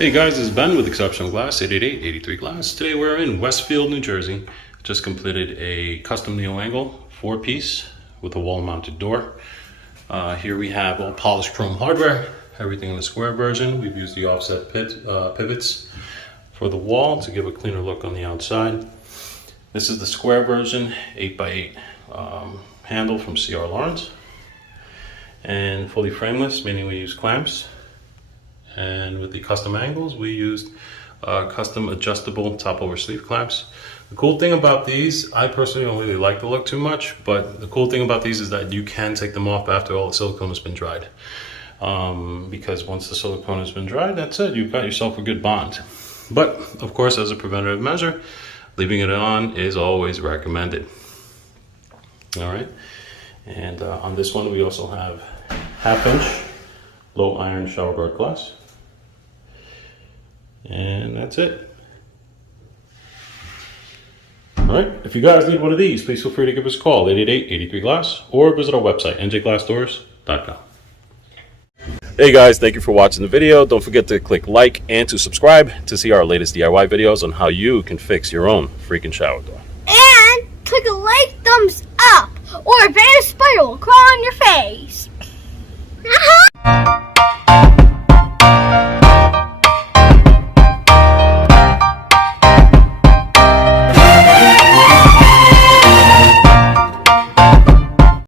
Hey guys, this is Ben with Exceptional Glass, 888-83 Glass. Today we're in Westfield, New Jersey. Just completed a custom Neoangle 4-piece with a wall-mounted door. Here we have all polished chrome hardware, everything in the square version. We've used the offset pivots for the wall to give a cleaner look on the outside. This is the square version, 8x8 handle from C.R. Lawrence. And fully frameless, meaning we use clamps. And with the custom angles, we used custom adjustable top over sleeve clamps. The cool thing about these, I personally don't really like the look too much, but the cool thing about these is that you can take them off after all the silicone has been dried. Because once the silicone has been dried, that's it, you've got yourself a good bond. But of course, as a preventative measure, leaving it on is always recommended. All right, and on this one, we also have 1/2 inch low iron shower guard glass. And that's it. All right, if you guys need one of these, please feel free to give us a call, 888-83 Glass, or visit our website, njglassdoors.com. Hey guys, thank you for watching the video. Don't forget to click like and to subscribe to see our latest DIY videos on how you can fix your own freaking shower door. And click a like, thumbs up, or a bear spider will crawl on your face.